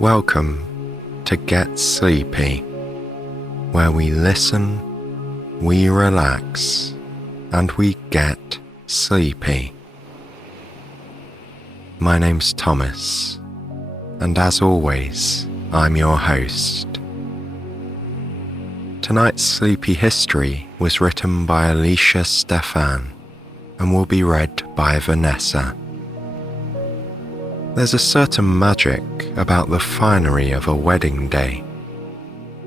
Welcome to Get Sleepy, where we listen, we relax, and we get sleepy. My name's Thomas, and as always, I'm your host. Tonight's sleepy history was written by Alicia Steffann and will be read by Vanessa. There's a certain magic about the finery of a wedding day.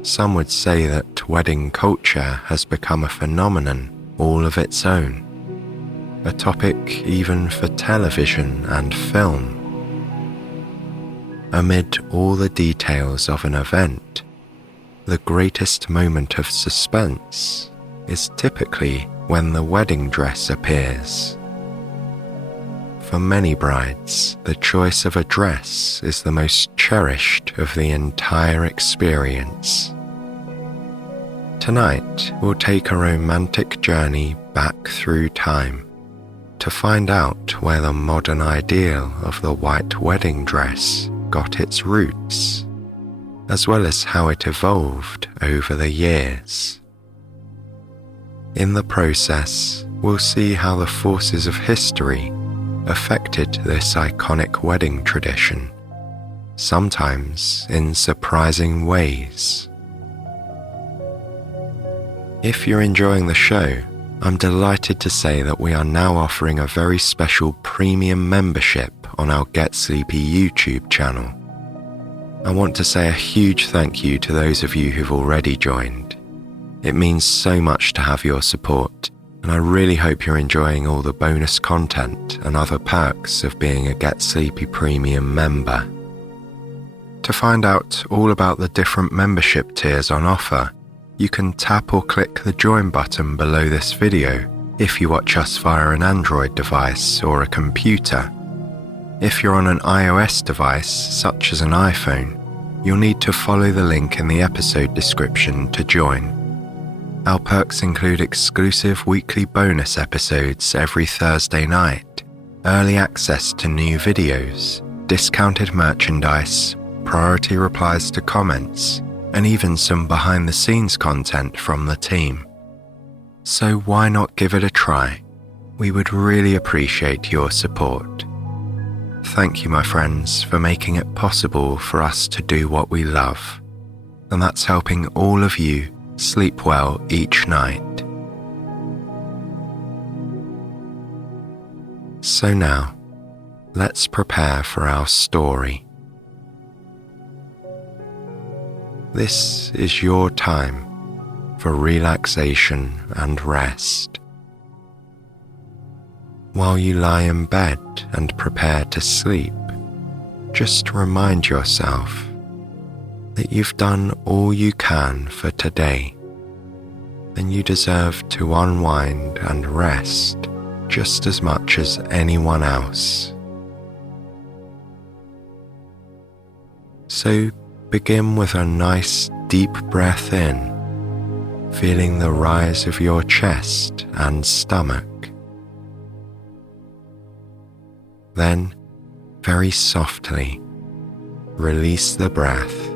Some would say that wedding culture has become a phenomenon all of its own, a topic even for television and film. Amid all the details of an event, the greatest moment of suspense is typically when the wedding dress appears. For many brides, the choice of a dress is the most cherished of the entire experience. Tonight, we'll take a romantic journey back through time to find out where the modern ideal of the white wedding dress got its roots, as well as how it evolved over the years. In the process, we'll see how the forces of history affected this iconic wedding tradition, sometimes in surprising ways. If you're enjoying the show, I'm delighted to say that we are now offering a very special premium membership on our Get Sleepy YouTube channel. I want to say a huge thank you to those of you who've already joined. It means so much to have your support, and I really hope you're enjoying all the bonus content and other perks of being a Get Sleepy Premium member. To find out all about the different membership tiers on offer, you can tap or click the join button below this video if you watch us via an Android device or a computer. If you're on an iOS device, such as an iPhone, you'll need to follow the link in the episode description to join. Our perks include exclusive weekly bonus episodes every Thursday night, early access to new videos, discounted merchandise, priority replies to comments, and even some behind-the-scenes content from the team. So why not give it a try? We would really appreciate your support. Thank you, my friends, for making it possible for us to do what we love, and that's helping all of you sleep well each night. So now, let's prepare for our story. This is your time for relaxation and rest. While you lie in bed and prepare to sleep, just remind yourself that you've done all you can for today, and you deserve to unwind and rest just as much as anyone else. So begin with a nice deep breath in, feeling the rise of your chest and stomach. Then, very softly, release the breath,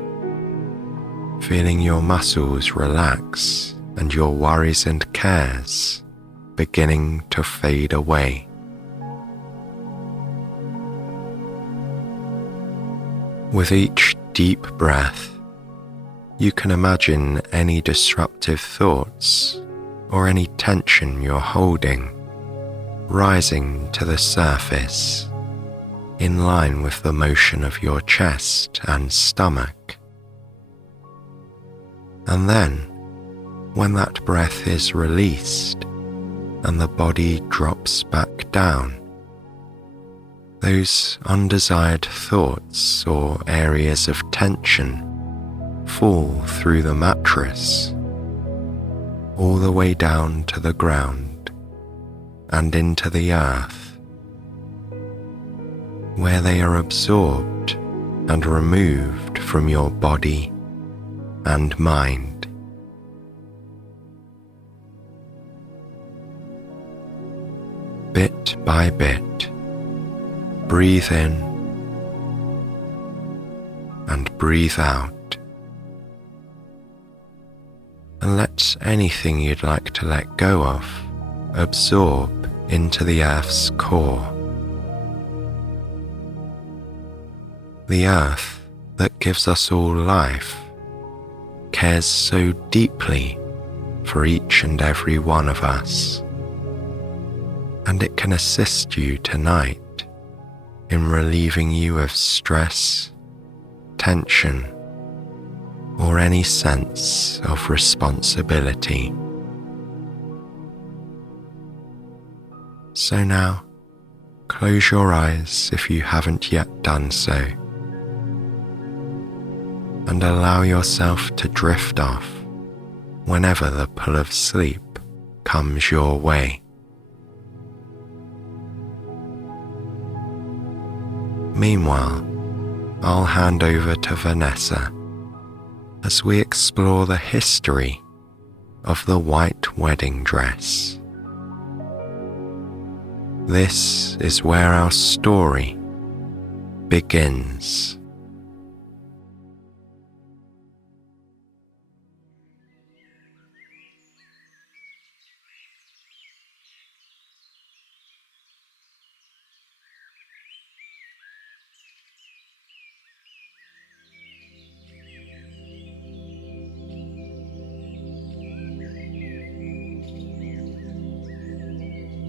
feeling your muscles relax and your worries and cares beginning to fade away. With each deep breath, you can imagine any disruptive thoughts or any tension you're holding rising to the surface in line with the motion of your chest and stomach. And then, when that breath is released and the body drops back down, those undesired thoughts or areas of tension fall through the mattress, all the way down to the ground and into the earth, where they are absorbed and removed from your body and mind. Bit by bit, breathe in and breathe out. And let anything you'd like to let go of absorb into the Earth's core. The Earth that gives us all life cares so deeply for each and every one of us, and it can assist you tonight in relieving you of stress, tension, or any sense of responsibility. So now, close your eyes if you haven't yet done so, and allow yourself to drift off whenever the pull of sleep comes your way. Meanwhile, I'll hand over to Vanessa as we explore the history of the white wedding dress. This is where our story begins.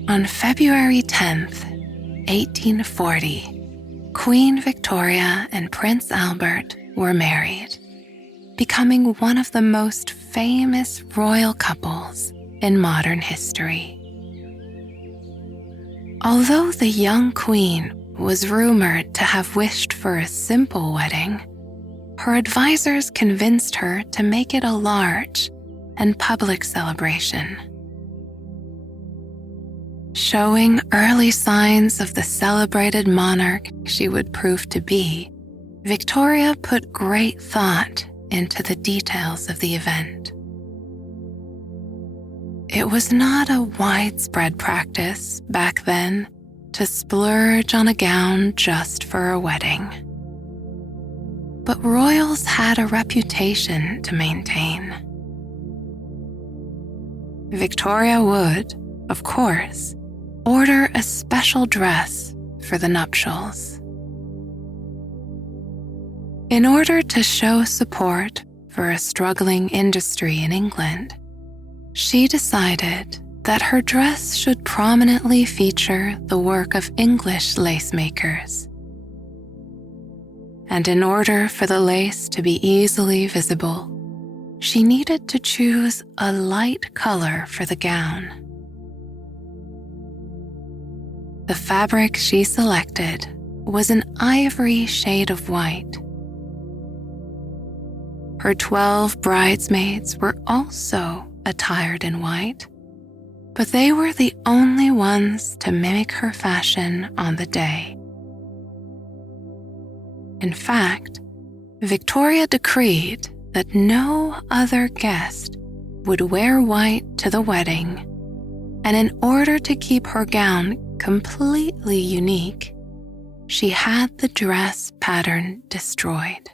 On February 10th, 1840, Queen Victoria and Prince Albert were married, becoming one of the most famous royal couples in modern history. Although the young queen was rumored to have wished for a simple wedding, her advisors convinced her to make it a large and public celebration. Showing early signs of the celebrated monarch she would prove to be, Victoria put great thought into the details of the event. It was not a widespread practice back then to splurge on a gown just for a wedding. But royals had a reputation to maintain. Victoria would, of course, order a special dress for the nuptials. In order to show support for a struggling industry in England, she decided that her dress should prominently feature the work of English lace makers. And in order for the lace to be easily visible, she needed to choose a light color for the gown. The fabric she selected was an ivory shade of white. Her 12 bridesmaids were also attired in white, but they were the only ones to mimic her fashion on the day. In fact, Victoria decreed that no other guest would wear white to the wedding, and in order to keep her gown completely unique, she had the dress pattern destroyed.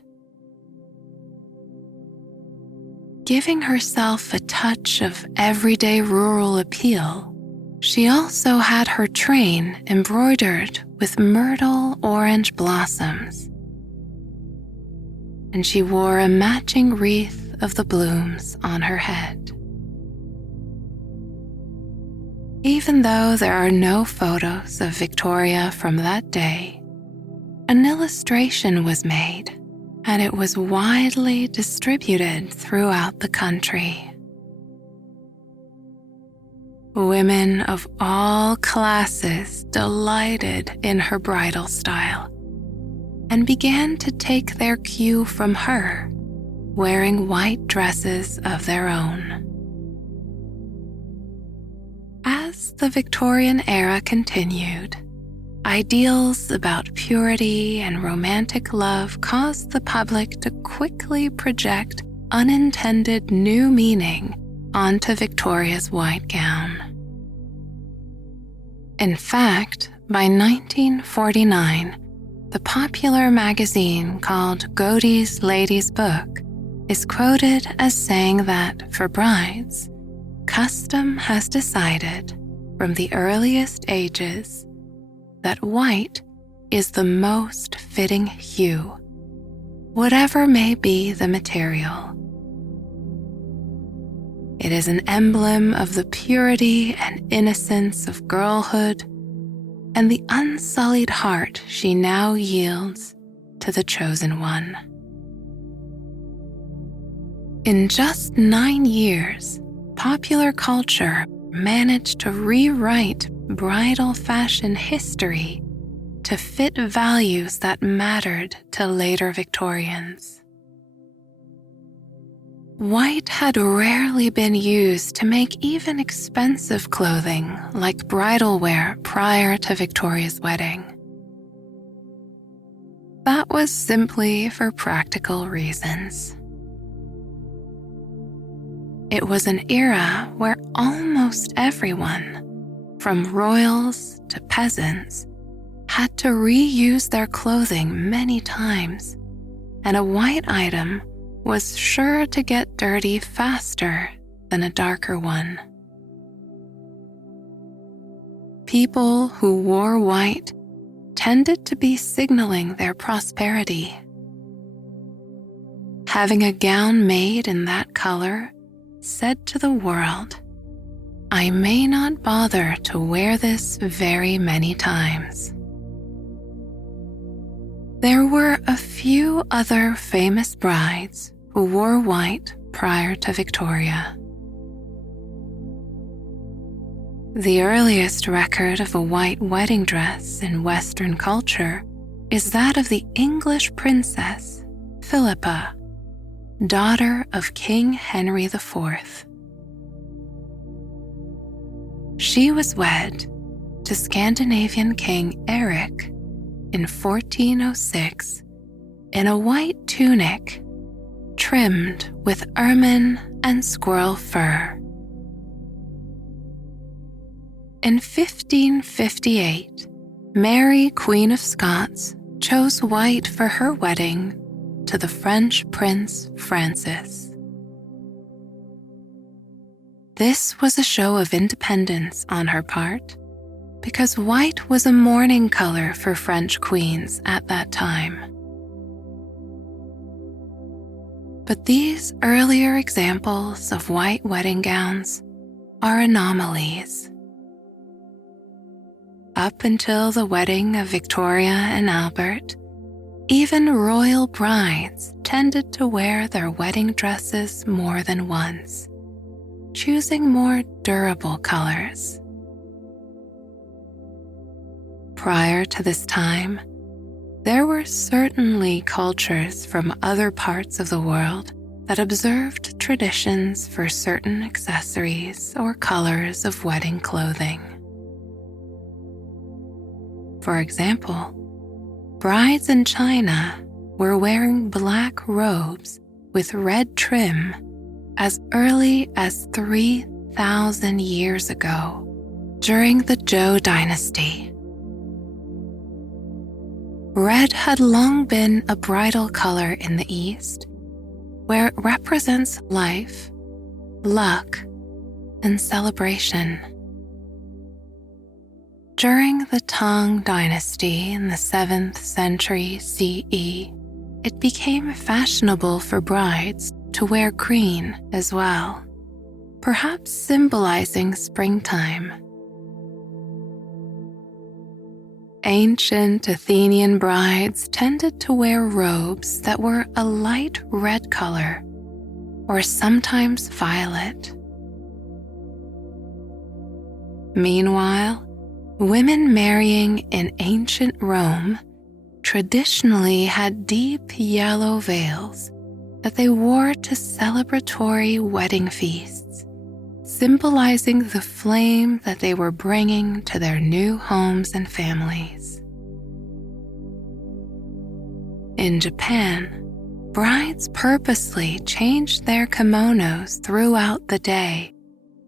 Giving herself a touch of everyday rural appeal, she also had her train embroidered with myrtle orange blossoms, and she wore a matching wreath of the blooms on her head. Even though there are no photos of Victoria from that day, an illustration was made, and it was widely distributed throughout the country. Women of all classes delighted in her bridal style and began to take their cue from her, wearing white dresses of their own. As the Victorian era continued, ideals about purity and romantic love caused the public to quickly project unintended new meaning onto Victoria's white gown. In fact, by 1949, the popular magazine called Godey's Lady's Book is quoted as saying that for brides, custom has decided from the earliest ages that white is the most fitting hue, whatever may be the material. It is an emblem of the purity and innocence of girlhood and the unsullied heart she now yields to the chosen one. In just 9 years, popular culture managed to rewrite bridal fashion history to fit values that mattered to later Victorians. White had rarely been used to make even expensive clothing like bridal wear prior to Victoria's wedding. That was simply for practical reasons. It was an era where almost everyone, from royals to peasants, had to reuse their clothing many times, and a white item was sure to get dirty faster than a darker one. People who wore white tended to be signaling their prosperity. Having a gown made in that color said to the world, "I may not bother to wear this very many times." There were a few other famous brides who wore white prior to Victoria. The earliest record of a white wedding dress in Western culture is that of the English princess Philippa, daughter of King Henry IV. She was wed to Scandinavian King Eric in 1406 in a white tunic trimmed with ermine and squirrel fur. In 1558, Mary, Queen of Scots, chose white for her wedding to the French Prince Francis. This was a show of independence on her part, because white was a mourning color for French queens at that time. But these earlier examples of white wedding gowns are anomalies. Up until the wedding of Victoria and Albert, even royal brides tended to wear their wedding dresses more than once, choosing more durable colors. Prior to this time, there were certainly cultures from other parts of the world that observed traditions for certain accessories or colors of wedding clothing. For example, brides in China were wearing black robes with red trim as early as 3,000 years ago during the Zhou dynasty. Red had long been a bridal color in the East, where it represents life, luck, and celebration. During the Tang dynasty in the 7th century CE, it became fashionable for brides to wear green as well, perhaps symbolizing springtime. Ancient Athenian brides tended to wear robes that were a light red color, or sometimes violet. Meanwhile, women marrying in ancient Rome traditionally had deep yellow veils that they wore to celebratory wedding feasts, symbolizing the flame that they were bringing to their new homes and families. In Japan, brides purposely changed their kimonos throughout the day,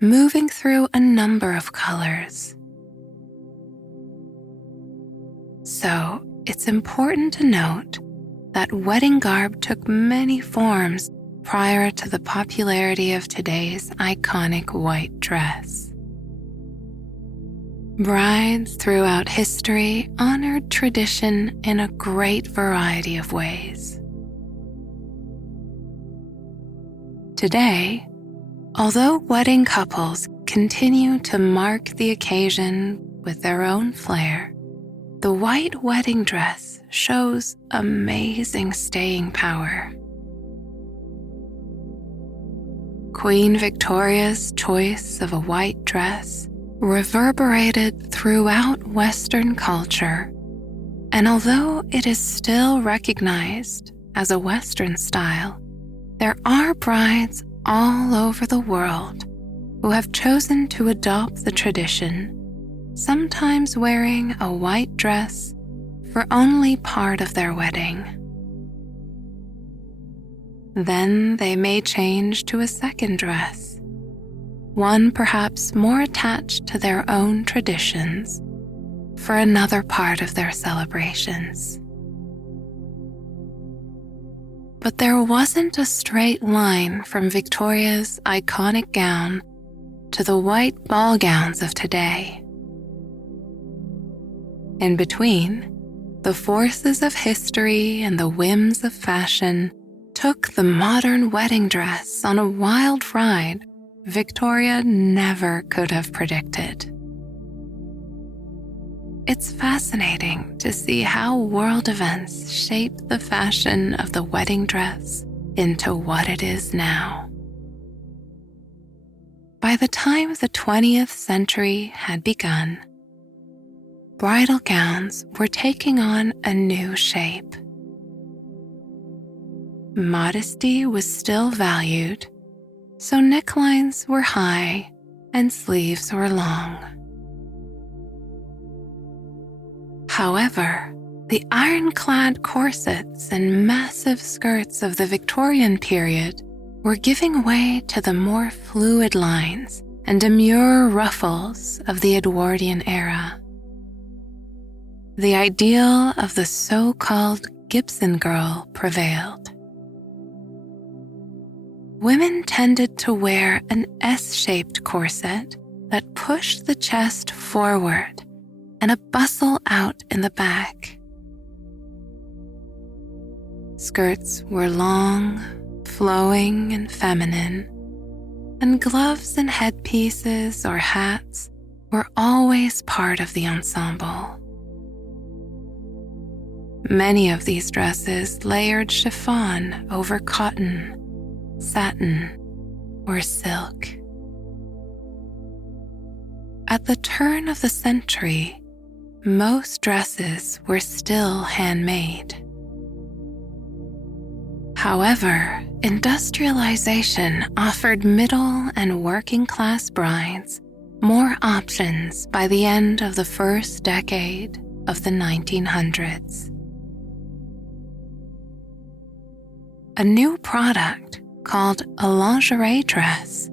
moving through a number of colors. So, it's important to note that wedding garb took many forms prior to the popularity of today's iconic white dress. Brides throughout history honored tradition in a great variety of ways. Today, although wedding couples continue to mark the occasion with their own flair, the white wedding dress shows amazing staying power. Queen Victoria's choice of a white dress reverberated throughout Western culture, and although it is still recognized as a Western style, there are brides all over the world who have chosen to adopt the tradition, sometimes wearing a white dress for only part of their wedding. Then they may change to a second dress, one perhaps more attached to their own traditions, for another part of their celebrations. But there wasn't a straight line from Victoria's iconic gown to the white ball gowns of today. In between, the forces of history and the whims of fashion took the modern wedding dress on a wild ride Victoria never could have predicted. It's fascinating to see how world events shaped the fashion of the wedding dress into what it is now. By the time the 20th century had begun, bridal gowns were taking on a new shape. Modesty was still valued, so necklines were high and sleeves were long. However, the ironclad corsets and massive skirts of the Victorian period were giving way to the more fluid lines and demure ruffles of the Edwardian era. The ideal of the so-called Gibson girl prevailed. Women tended to wear an S-shaped corset that pushed the chest forward and a bustle out in the back. Skirts were long, flowing, and feminine, and gloves and headpieces or hats were always part of the ensemble. Many of these dresses layered chiffon over cotton, satin, or silk. At the turn of the century, most dresses were still handmade. However, industrialization offered middle and working class brides more options by the end of the first decade of the 1900s. A new product called a lingerie dress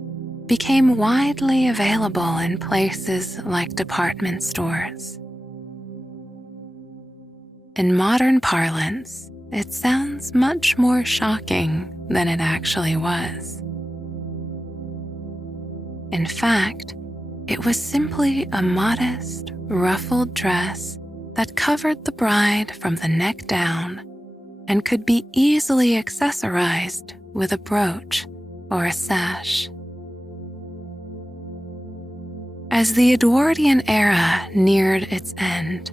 became widely available in places like department stores. In modern parlance, it sounds much more shocking than it actually was. In fact, it was simply a modest, ruffled dress that covered the bride from the neck down and could be easily accessorized with a brooch or a sash. As the Edwardian era neared its end,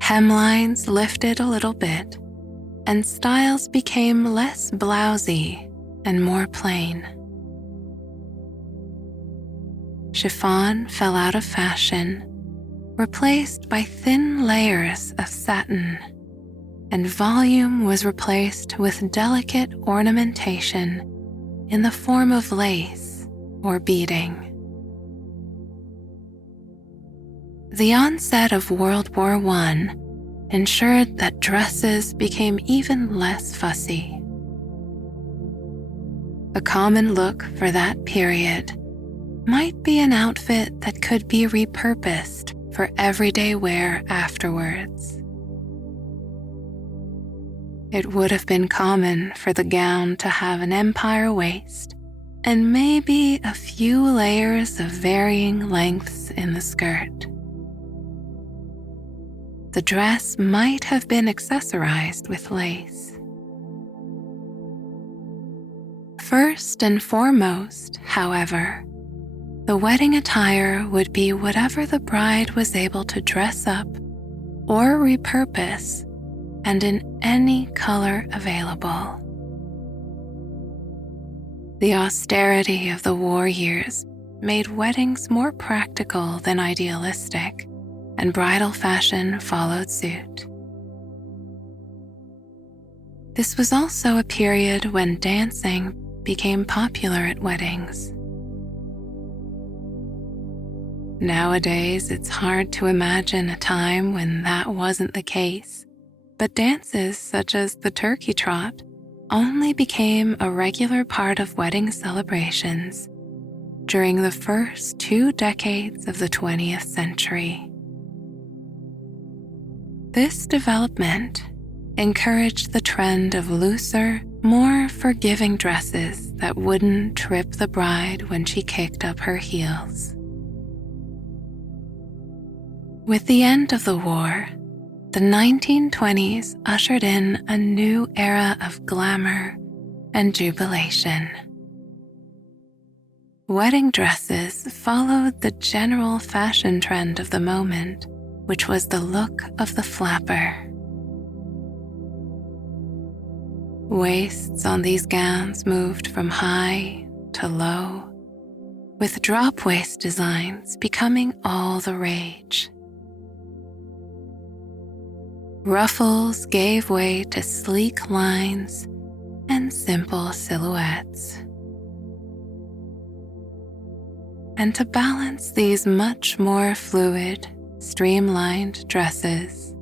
hemlines lifted a little bit, and styles became less blousy and more plain. Chiffon fell out of fashion, replaced by thin layers of satin, and volume was replaced with delicate ornamentation in the form of lace or beading. The onset of World War I ensured that dresses became even less fussy. A common look for that period might be an outfit that could be repurposed for everyday wear afterwards. it would have been common for the gown to have an empire waist and maybe a few layers of varying lengths in the skirt. The dress might have been accessorized with lace. First and foremost, however, the wedding attire would be whatever the bride was able to dress up or repurpose, and in any color available. The austerity of the war years made weddings more practical than idealistic, and bridal fashion followed suit. This was also a period when dancing became popular at weddings. Nowadays, it's hard to imagine a time when that wasn't the case, but dances such as the turkey trot only became a regular part of wedding celebrations during the first 2 decades of the 20th century. This development encouraged the trend of looser, more forgiving dresses that wouldn't trip the bride when she kicked up her heels. With the end of the war, the 1920s ushered in a new era of glamour and jubilation. Wedding dresses followed the general fashion trend of the moment, which was the look of the flapper. Waists on these gowns moved from high to low, with drop waist designs becoming all the rage. Ruffles gave way to sleek lines and simple silhouettes. And to balance these much more fluid, streamlined dresses,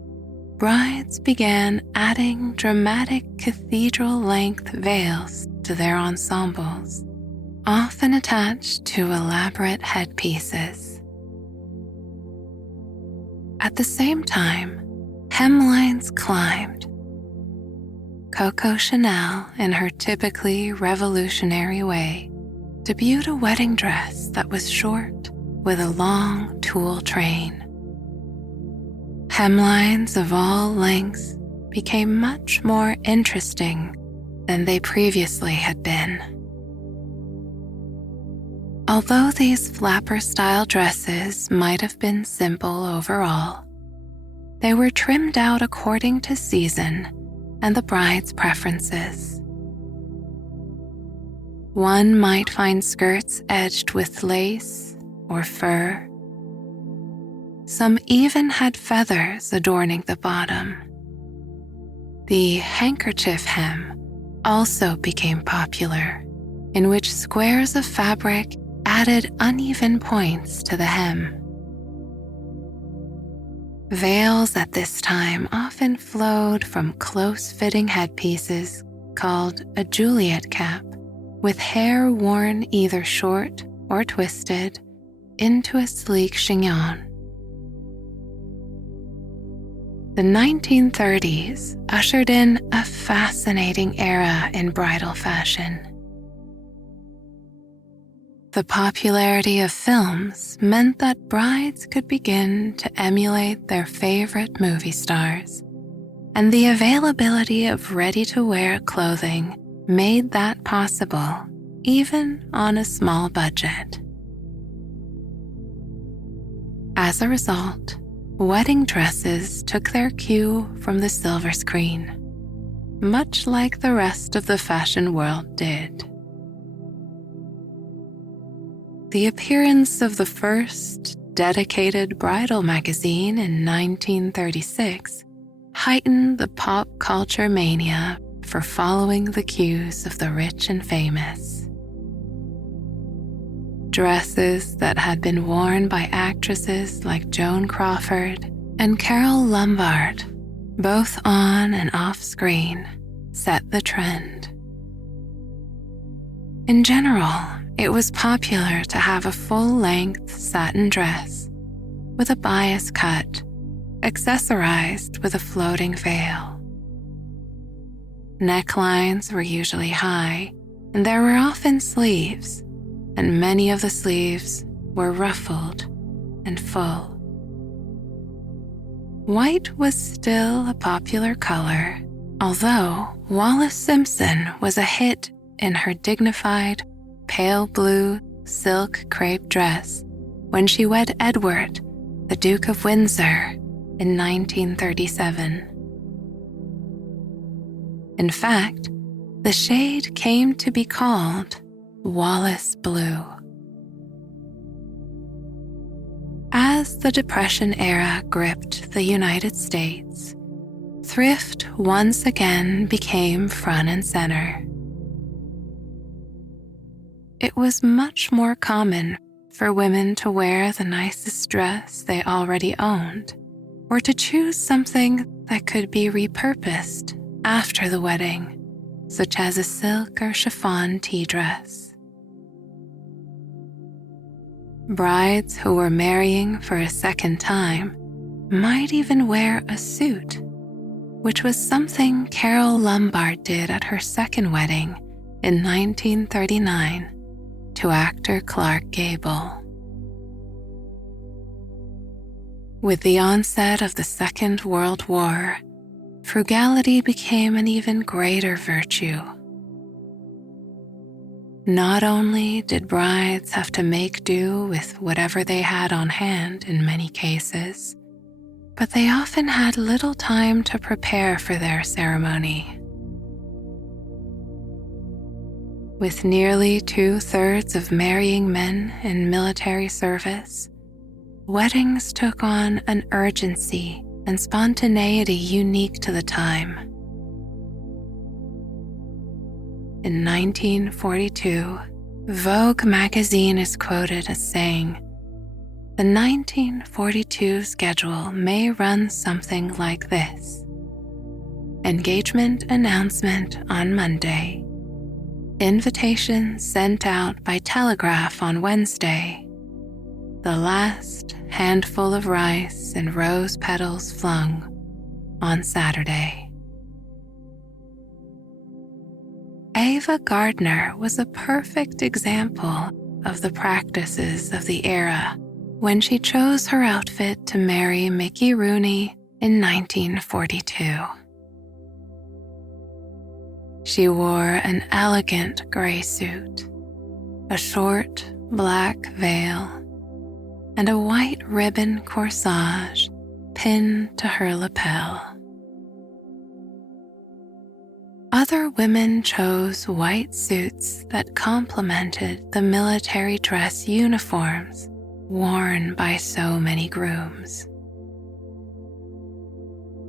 brides began adding dramatic cathedral-length veils to their ensembles, often attached to elaborate headpieces. At the same time, hemlines climbed. Coco Chanel, in her typically revolutionary way, debuted a wedding dress that was short with a long tulle train. Hemlines of all lengths became much more interesting than they previously had been. Although these flapper-style dresses might have been simple overall, they were trimmed out according to season and the bride's preferences. One might find skirts edged with lace or fur. Some even had feathers adorning the bottom. The handkerchief hem also became popular, in which squares of fabric added uneven points to the hem. Veils at this time often flowed from close-fitting headpieces called a Juliet cap, with hair worn either short or twisted into a sleek chignon. The 1930s ushered in a fascinating era in bridal fashion. The popularity of films meant that brides could begin to emulate their favorite movie stars, and the availability of ready-to-wear clothing made that possible, even on a small budget. As a result, wedding dresses took their cue from the silver screen, much like the rest of the fashion world did. The appearance of the first dedicated bridal magazine in 1936 heightened the pop culture mania for following the cues of the rich and famous. Dresses that had been worn by actresses like Joan Crawford and Carole Lombard, both on and off screen, set the trend. In general, it was popular to have a full-length satin dress with a bias cut, accessorized with a floating veil. Necklines were usually high, and there were often sleeves, and many of the sleeves were ruffled and full. White was still a popular color, although Wallis Simpson was a hit in her dignified, pale blue silk crepe dress when she wed Edward, the Duke of Windsor, in 1937. In fact, the shade came to be called Wallis Blue. As the Depression era gripped the United States, thrift once again became front and center. It was much more common for women to wear the nicest dress they already owned, or to choose something that could be repurposed after the wedding, such as a silk or chiffon tea dress. Brides who were marrying for a second time might even wear a suit, which was something Carole Lombard did at her second wedding in 1939 to actor Clark Gable. With the onset of the Second World War, frugality became an even greater virtue. Not only did brides have to make do with whatever they had on hand in many cases, but they often had little time to prepare for their ceremony. With nearly 2/3 of marrying men in military service, weddings took on an urgency and spontaneity unique to the time. In 1942, Vogue magazine is quoted as saying, "The 1942 schedule may run something like this. Engagement announcement on Monday. Invitation sent out by telegraph on Wednesday. The last handful of rice and rose petals flung on Saturday." Ava Gardner was a perfect example of the practices of the era when she chose her outfit to marry Mickey Rooney in 1942. She wore an elegant gray suit, a short black veil, and a white ribbon corsage pinned to her lapel. Other women chose white suits that complemented the military dress uniforms worn by so many grooms.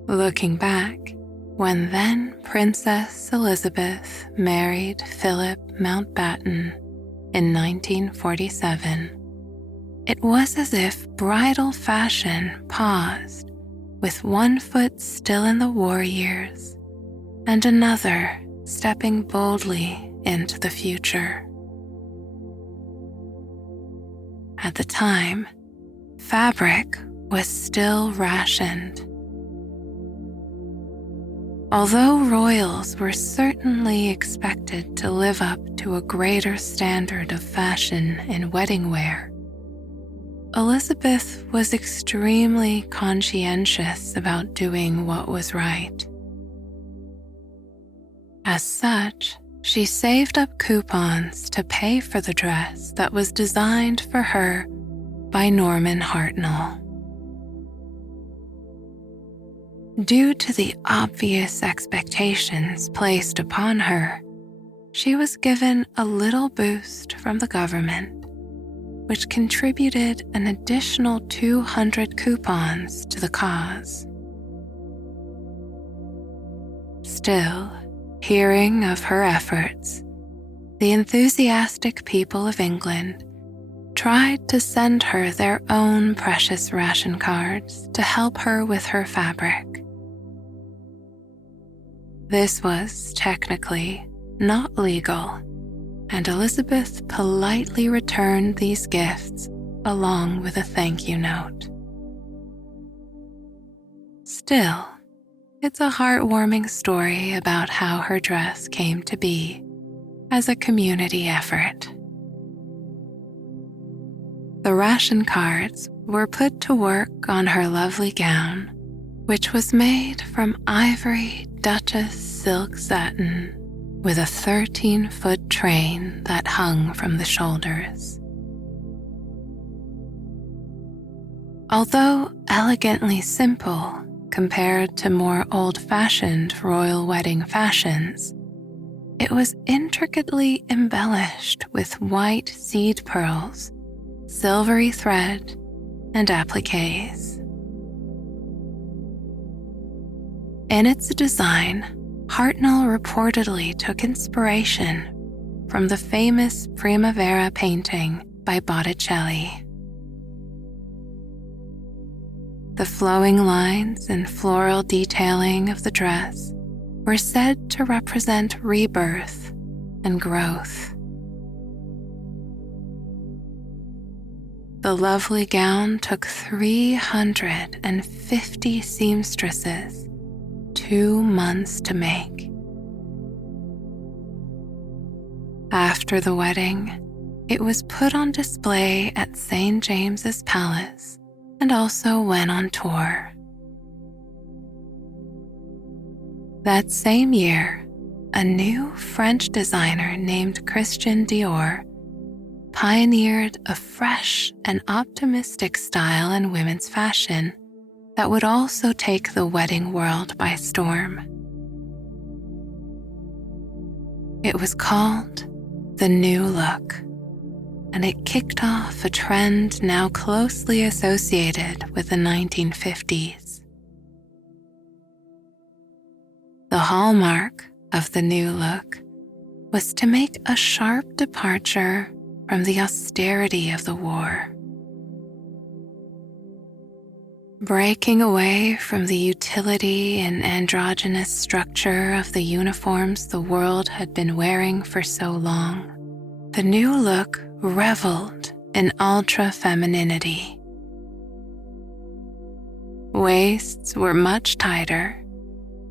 Looking back, when then Princess Elizabeth married Philip Mountbatten in 1947, it was as if bridal fashion paused, with one foot still in the war years and another stepping boldly into the future. At the time, fabric was still rationed. Although royals were certainly expected to live up to a greater standard of fashion in wedding wear, Elizabeth was extremely conscientious about doing what was right. As such, she saved up coupons to pay for the dress that was designed for her by Norman Hartnell. Due to the obvious expectations placed upon her, she was given a little boost from the government, which contributed an additional 200 coupons to the cause. Still, hearing of her efforts, the enthusiastic people of England tried to send her their own precious ration cards to help her with her fabric. This was technically not legal, and Elizabeth politely returned these gifts along with a thank you note. Still, It's a heartwarming story about how her dress came to be as a community effort. The ration cards were put to work on her lovely gown, which was made from ivory Duchess silk satin with a 13-foot train that hung from the shoulders. Although elegantly simple compared to more old-fashioned royal wedding fashions, it was intricately embellished with white seed pearls, silvery thread, and appliques. In its design, Hartnell reportedly took inspiration from the famous Primavera painting by Botticelli. The flowing lines and floral detailing of the dress were said to represent rebirth and growth. The lovely gown took 350 seamstresses 2 months to make. After the wedding, it was put on display at St. James's Palace and also went on tour. That same year, a new French designer named Christian Dior pioneered a fresh and optimistic style in women's fashion that would also take the wedding world by storm. It was called the New Look, and it kicked off a trend now closely associated with the 1950s. The hallmark of the New Look was to make a sharp departure from the austerity of the war. Breaking away from the utility and androgynous structure of the uniforms the world had been wearing for so long, the New Look reveled in ultra-femininity. Waists were much tighter,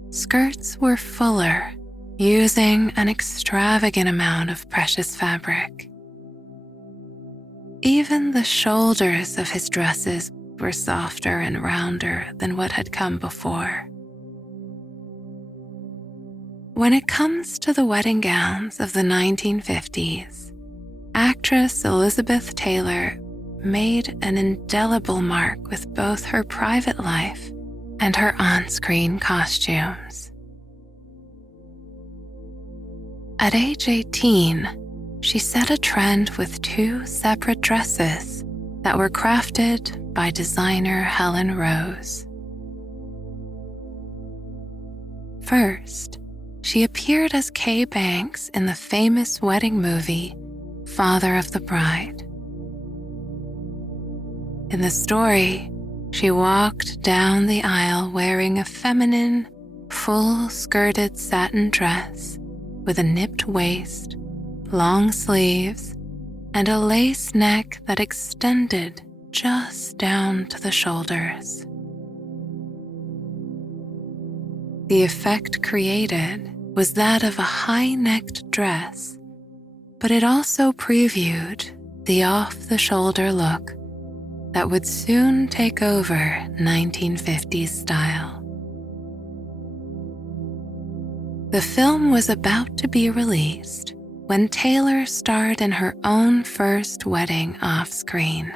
skirts were fuller, using an extravagant amount of precious fabric. Even the shoulders of his dresses were softer and rounder than what had come before. When it comes to the wedding gowns of the 1950s, actress Elizabeth Taylor made an indelible mark with both her private life and her on-screen costumes. At age 18, she set a trend with 2 separate dresses that were crafted by designer Helen Rose. First, she appeared as Kay Banks in the famous wedding movie Father of the Bride. In the story, she walked down the aisle wearing a feminine, full-skirted satin dress with a nipped waist, long sleeves, and a lace neck that extended just down to the shoulders. The effect created was that of a high-necked dress, but it also previewed the off-the-shoulder look that would soon take over 1950s style. The film was about to be released when Taylor starred in her own first wedding off-screen.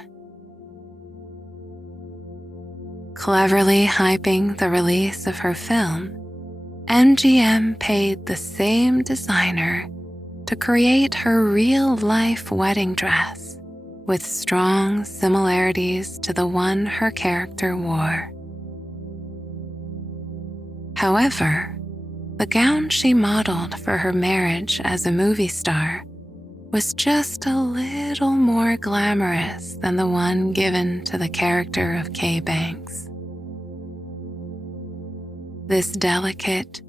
Cleverly hyping the release of her film, MGM paid the same designer to create her real-life wedding dress with strong similarities to the one her character wore. However, the gown she modeled for her marriage as a movie star was just a little more glamorous than the one given to the character of Kay Banks. This delicate,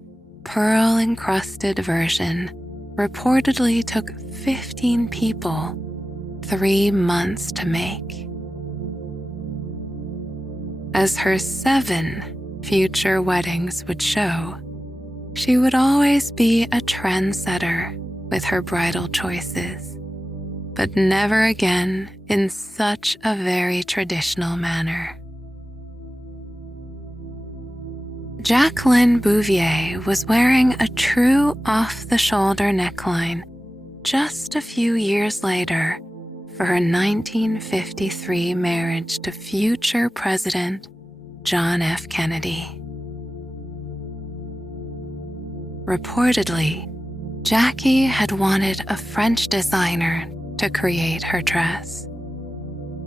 pearl-encrusted version reportedly took 15 people 3 months to make. As her 7 future weddings would show, she would always be a trendsetter with her bridal choices, but never again in such a very traditional manner. Jacqueline Bouvier was wearing a true off-the-shoulder neckline just a few years later for her 1953 marriage to future President John F. Kennedy. Reportedly, Jackie had wanted a French designer to create her dress,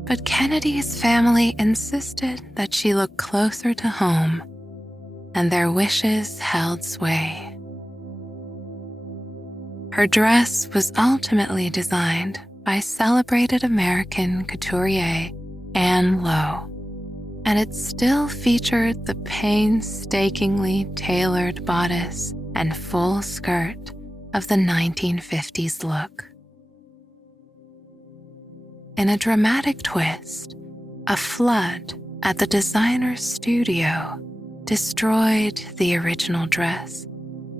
but Kennedy's family insisted that she look closer to home, and their wishes held sway. Her dress was ultimately designed by celebrated American couturier Anne Lowe, and it still featured the painstakingly tailored bodice and full skirt of the 1950s look. In a dramatic twist, a flood at the designer's studio destroyed the original dress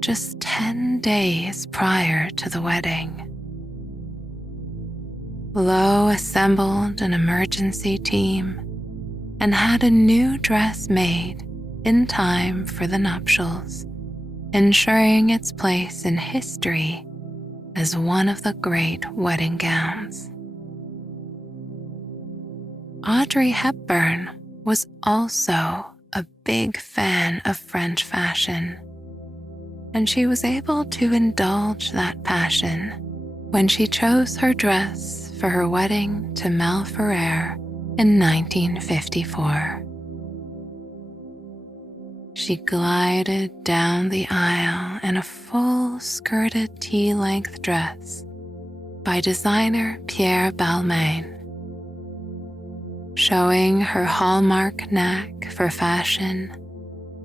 just 10 days prior to the wedding. Lowe assembled an emergency team and had a new dress made in time for the nuptials, ensuring its place in history as one of the great wedding gowns. Audrey Hepburn was also a big fan of French fashion, and she was able to indulge that passion when she chose her dress for her wedding to Mel Ferrer in 1954. She glided down the aisle in a full-skirted tea-length dress by designer Pierre Balmain. Showing her hallmark knack for fashion,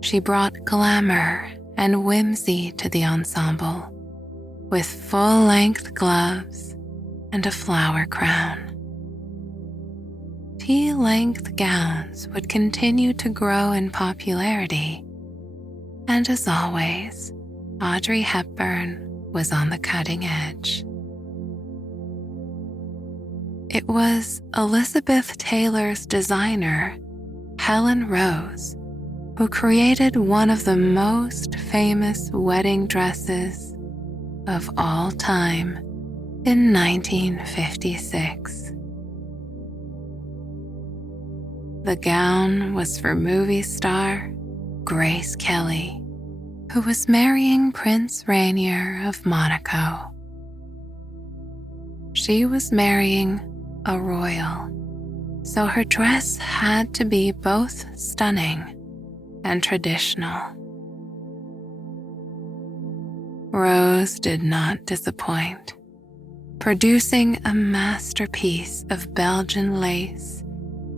she brought glamour and whimsy to the ensemble with full-length gloves and a flower crown. Tea-length gowns would continue to grow in popularity, and as always, Audrey Hepburn was on the cutting edge. It was Elizabeth Taylor's designer, Helen Rose, who created one of the most famous wedding dresses of all time in 1956. The gown was for movie star Grace Kelly, who was marrying Prince Rainier of Monaco. She was marrying a royal, so her dress had to be both stunning and traditional. Rose did not disappoint, producing a masterpiece of Belgian lace,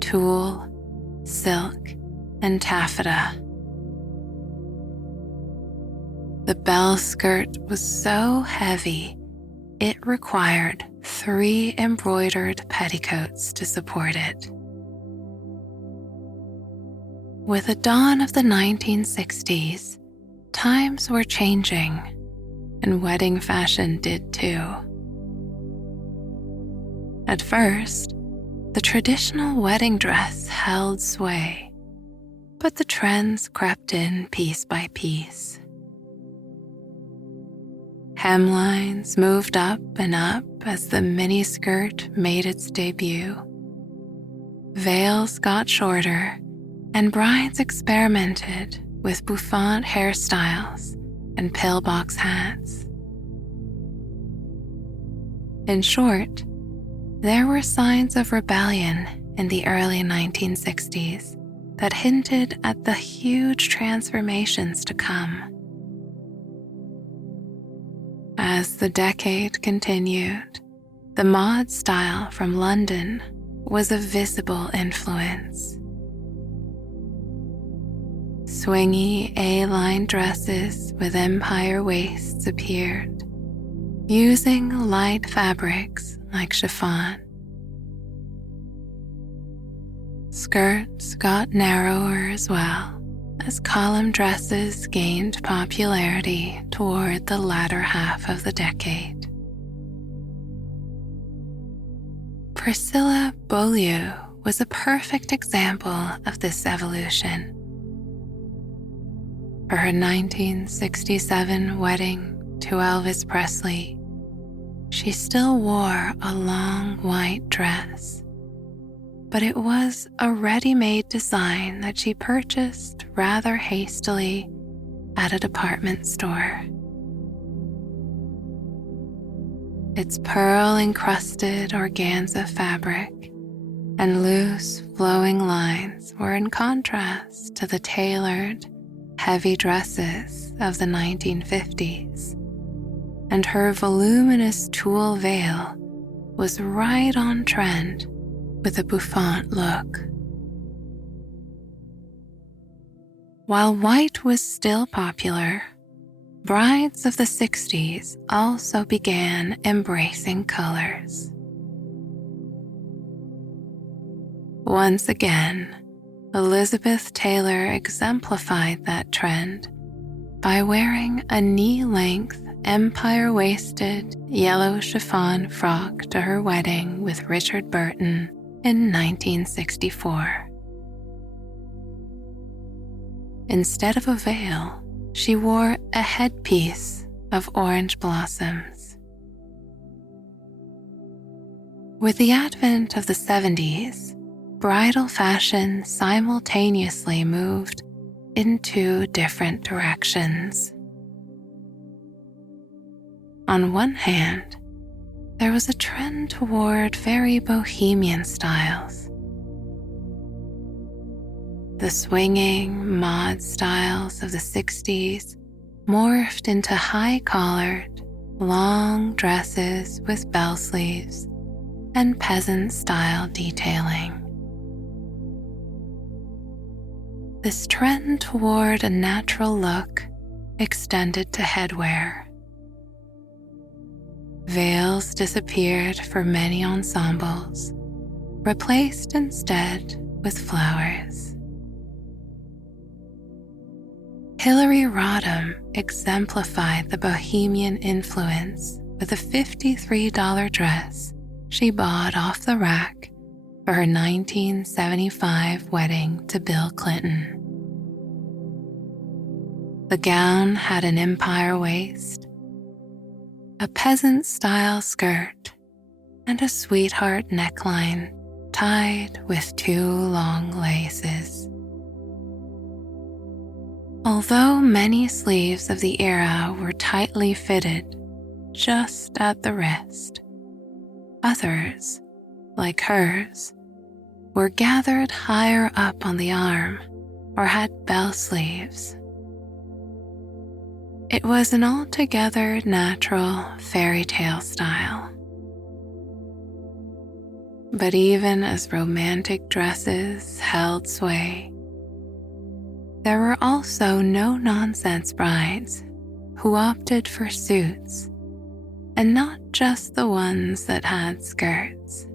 tulle, silk, and taffeta. The bell skirt was so heavy, it required 3 embroidered petticoats to support it. With the dawn of the 1960s, times were changing, and wedding fashion did too. At first, the traditional wedding dress held sway, but the trends crept in piece by piece. Hemlines moved up and up as the miniskirt made its debut. Veils got shorter, and brides experimented with bouffant hairstyles and pillbox hats. In short, there were signs of rebellion in the early 1960s that hinted at the huge transformations to come. As the decade continued, the mod style from London was a visible influence. Swingy A-line dresses with empire waists appeared, using light fabrics like chiffon. Skirts got narrower as well, as column dresses gained popularity toward the latter half of the decade. Priscilla Beaulieu was a perfect example of this evolution. For her 1967 wedding to Elvis Presley, she still wore a long white dress, but it was a ready-made design that she purchased rather hastily at a department store. Its pearl-encrusted organza fabric and loose, flowing lines were in contrast to the tailored, heavy dresses of the 1950s, and her voluminous tulle veil was right on trend with a bouffant look. While white was still popular, brides of the 60s also began embracing colors. Once again, Elizabeth Taylor exemplified that trend by wearing a knee-length, empire-waisted yellow chiffon frock to her wedding with Richard Burton in 1964. Instead of a veil, she wore a headpiece of orange blossoms. With the advent of the 70s, bridal fashion simultaneously moved in two different directions. On one hand, there was a trend toward very bohemian styles. The swinging mod styles of the 60s morphed into high-collared, long dresses with bell sleeves and peasant-style detailing. This trend toward a natural look extended to headwear. Veils disappeared for many ensembles, replaced instead with flowers. Hilary Rodham exemplified the bohemian influence with a $53 dress she bought off the rack for her 1975 wedding to Bill Clinton. The gown had an empire waist, a peasant-style skirt, and a sweetheart neckline tied with two long laces. Although many sleeves of the era were tightly fitted just at the wrist, others, like hers, were gathered higher up on the arm or had bell sleeves. It was an altogether natural fairy tale style. But even as romantic dresses held sway, there were also no-nonsense brides who opted for suits, and not just the ones that had skirts.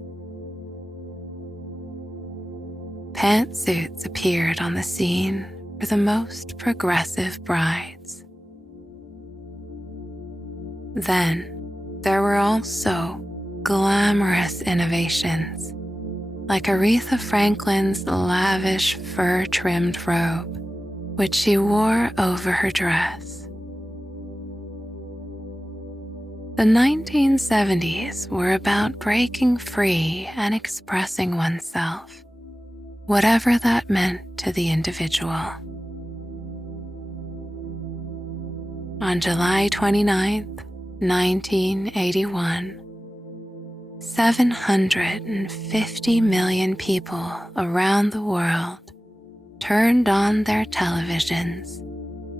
Pantsuits appeared on the scene for the most progressive brides. Then there were also glamorous innovations, like Aretha Franklin's lavish fur-trimmed robe, which she wore over her dress. The 1970s were about breaking free and expressing oneself, whatever that meant to the individual. On July 29th, 1981, 750 million people around the world turned on their televisions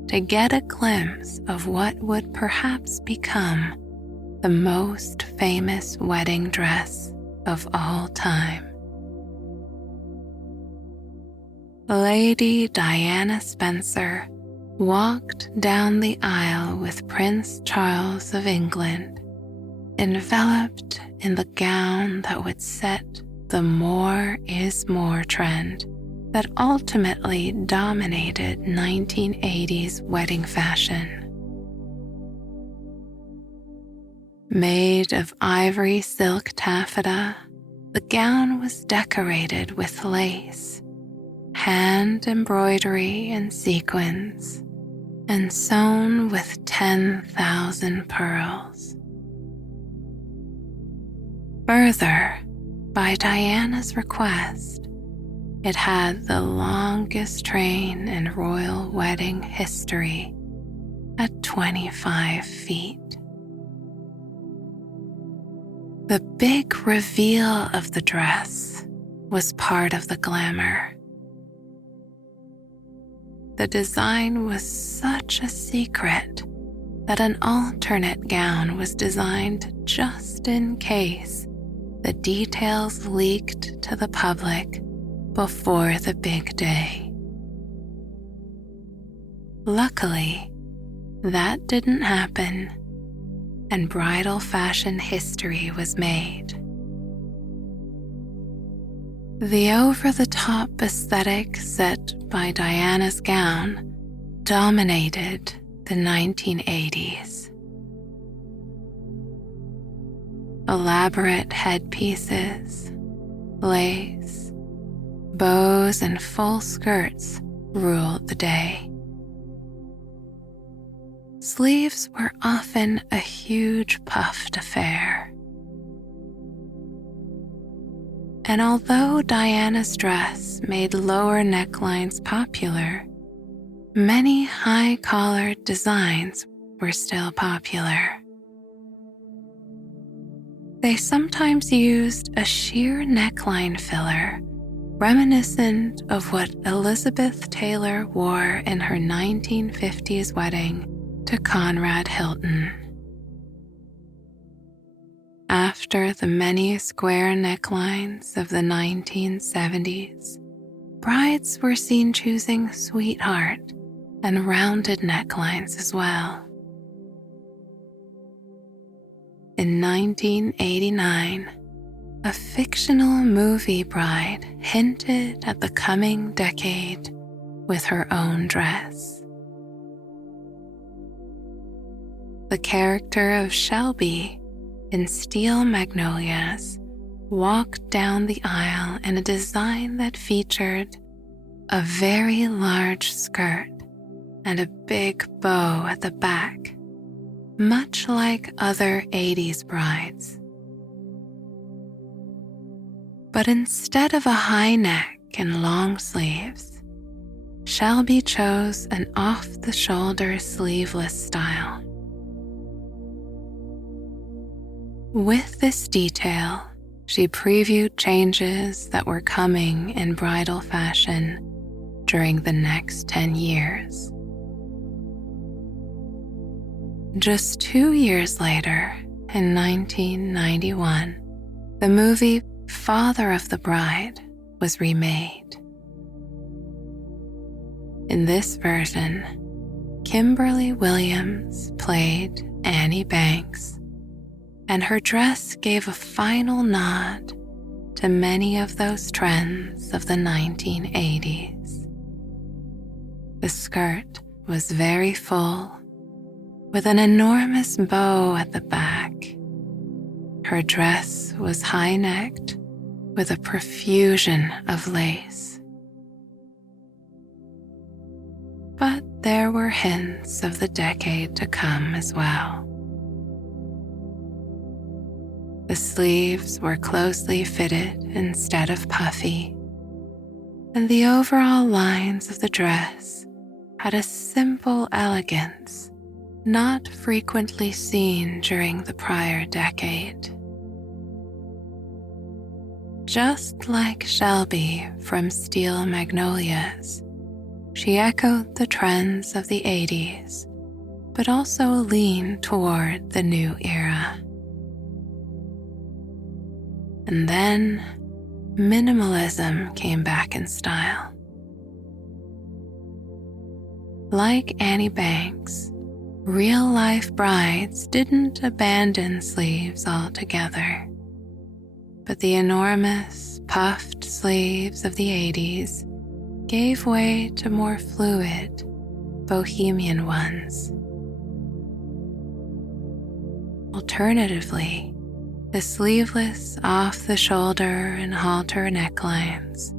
to get a glimpse of what would perhaps become the most famous wedding dress of all time. Lady Diana Spencer walked down the aisle with Prince Charles of England, enveloped in the gown that would set the more is more trend that ultimately dominated 1980s wedding fashion. Made of ivory silk taffeta, the gown was decorated with lace, hand embroidery and sequins, and sewn with 10,000 pearls. Further, by Diana's request, it had the longest train in royal wedding history at 25 feet. The big reveal of the dress was part of the glamour. The design was such a secret that an alternate gown was designed just in case the details leaked to the public before the big day. Luckily, that didn't happen, and bridal fashion history was made. The over-the-top aesthetic set by Diana's gown dominated the 1980s. Elaborate headpieces, lace, bows, and full skirts ruled the day. Sleeves were often a huge puffed affair. And although Diana's dress made lower necklines popular, many high-collared designs were still popular. They sometimes used a sheer neckline filler reminiscent of what Elizabeth Taylor wore in her 1950s wedding to Conrad Hilton. After the many square necklines of the 1970s, brides were seen choosing sweetheart and rounded necklines as well. In 1989, a fictional movie bride hinted at the coming decade with her own dress. The character of Shelby in Steel Magnolias walked down the aisle in a design that featured a very large skirt and a big bow at the back, much like other 80s brides. But instead of a high neck and long sleeves, Shelby chose an off-the-shoulder sleeveless style. With this detail, she previewed changes that were coming in bridal fashion during the next 10 years. Just 2 years later, in 1991, the movie Father of the Bride was remade. In this version, Kimberly Williams played Annie Banks, and her dress gave a final nod to many of those trends of the 1980s. The skirt was very full, with an enormous bow at the back. Her dress was high-necked with a profusion of lace. But there were hints of the decade to come as well. The sleeves were closely fitted instead of puffy, and the overall lines of the dress had a simple elegance not frequently seen during the prior decade. Just like Shelby from Steel Magnolias, she echoed the trends of the 80s, but also leaned toward the new era. And then minimalism came back in style. Like Annie Banks, real-life brides didn't abandon sleeves altogether, but the enormous puffed sleeves of the 80s gave way to more fluid, bohemian ones. Alternatively, the sleeveless off-the-shoulder and halter necklines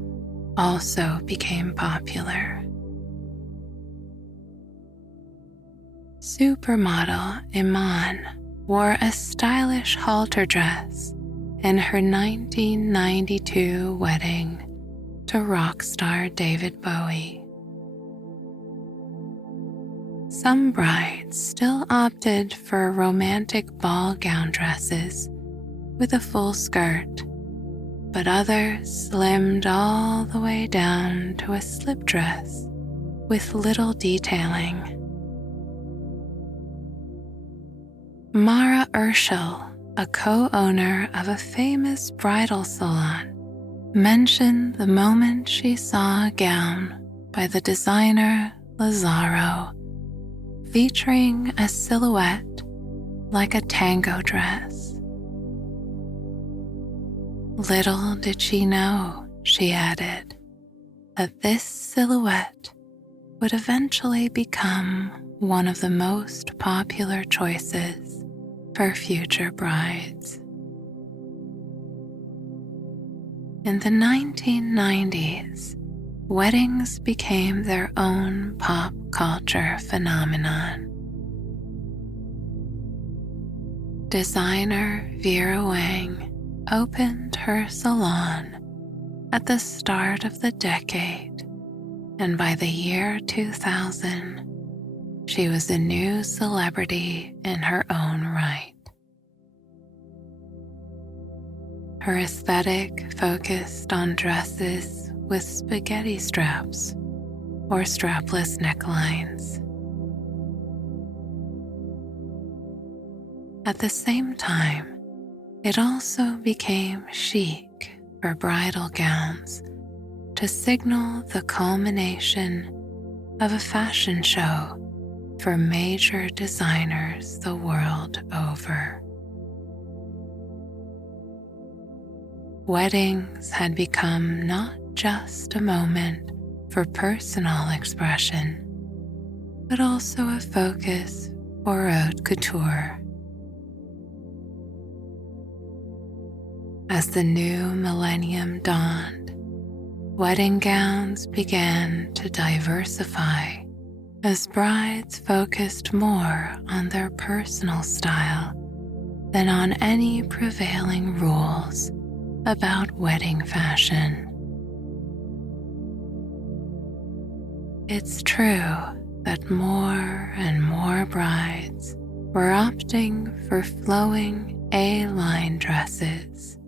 also became popular. Supermodel Iman wore a stylish halter dress in her 1992 wedding to rock star David Bowie. Some brides still opted for romantic ball gown dresses with a full skirt, but others slimmed all the way down to a slip dress with little detailing. Mara Urschel, a co-owner of a famous bridal salon, mentioned the moment she saw a gown by the designer Lazaro featuring a silhouette like a tango dress. Little did she know, she added, that this silhouette would eventually become one of the most popular choices for future brides. In the 1990s, weddings became their own pop culture phenomenon. Designer Vera Wang opened her salon at the start of the decade, and by the year 2000, she was a new celebrity in her own right. Her aesthetic focused on dresses with spaghetti straps or strapless necklines. At the same time, it also became chic for bridal gowns to signal the culmination of a fashion show for major designers the world over. Weddings had become not just a moment for personal expression, but also a focus for haute couture. As the new millennium dawned, wedding gowns began to diversify as brides focused more on their personal style than on any prevailing rules about wedding fashion. It's true that more and more brides were opting for flowing A-line dresses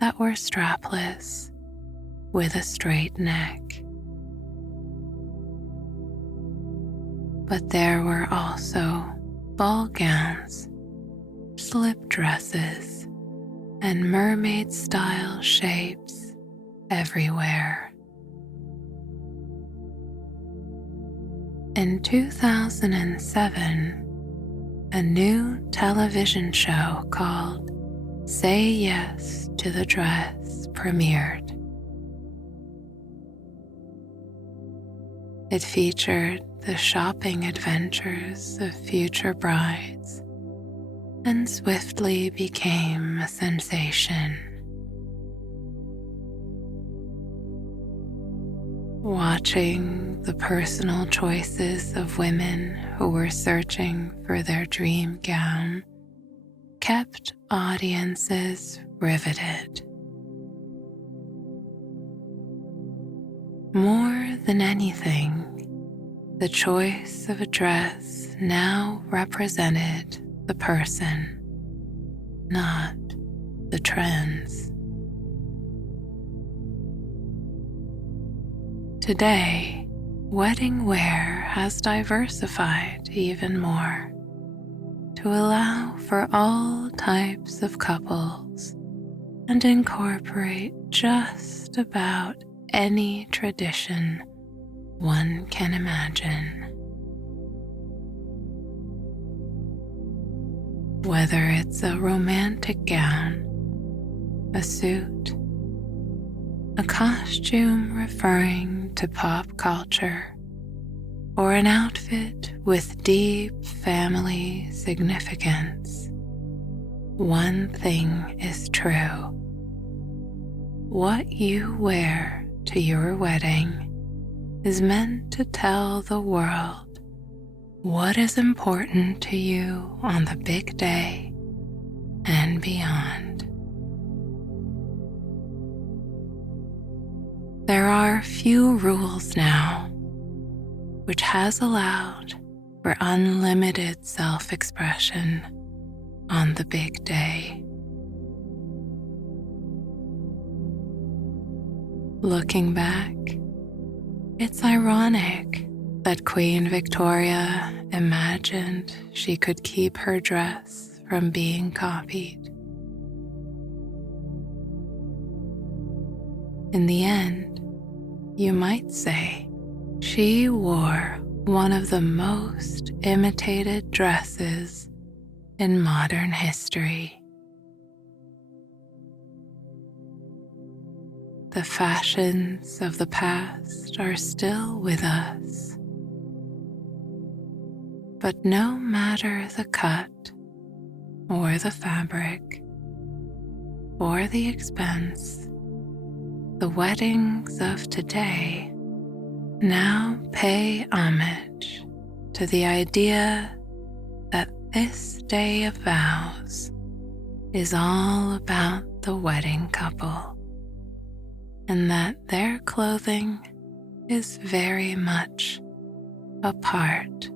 that were strapless with a straight neck. But there were also ball gowns, slip dresses, and mermaid-style shapes everywhere. In 2007, a new television show called Say Yes to the Dress premiered. It featured the shopping adventures of future brides and swiftly became a sensation. Watching the personal choices of women who were searching for their dream gown kept audiences riveted. More than anything, the choice of a dress now represented the person, not the trends. Today, wedding wear has diversified even more to allow for all types of couples and incorporate just about any tradition one can imagine. Whether it's a romantic gown, a suit, a costume referring to pop culture, or an outfit with deep family significance, one thing is true. What you wear to your wedding is meant to tell the world what is important to you on the big day and beyond. There are few rules now, which has allowed for unlimited self-expression on the big day. Looking back, it's ironic that Queen Victoria imagined she could keep her dress from being copied. In the end, you might say she wore one of the most imitated dresses in modern history. The fashions of the past are still with us, but no matter the cut or the fabric or the expense, the weddings of today now pay homage to the idea that this day of vows is all about the wedding couple, and that their clothing is very much a part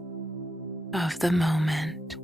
of the moment.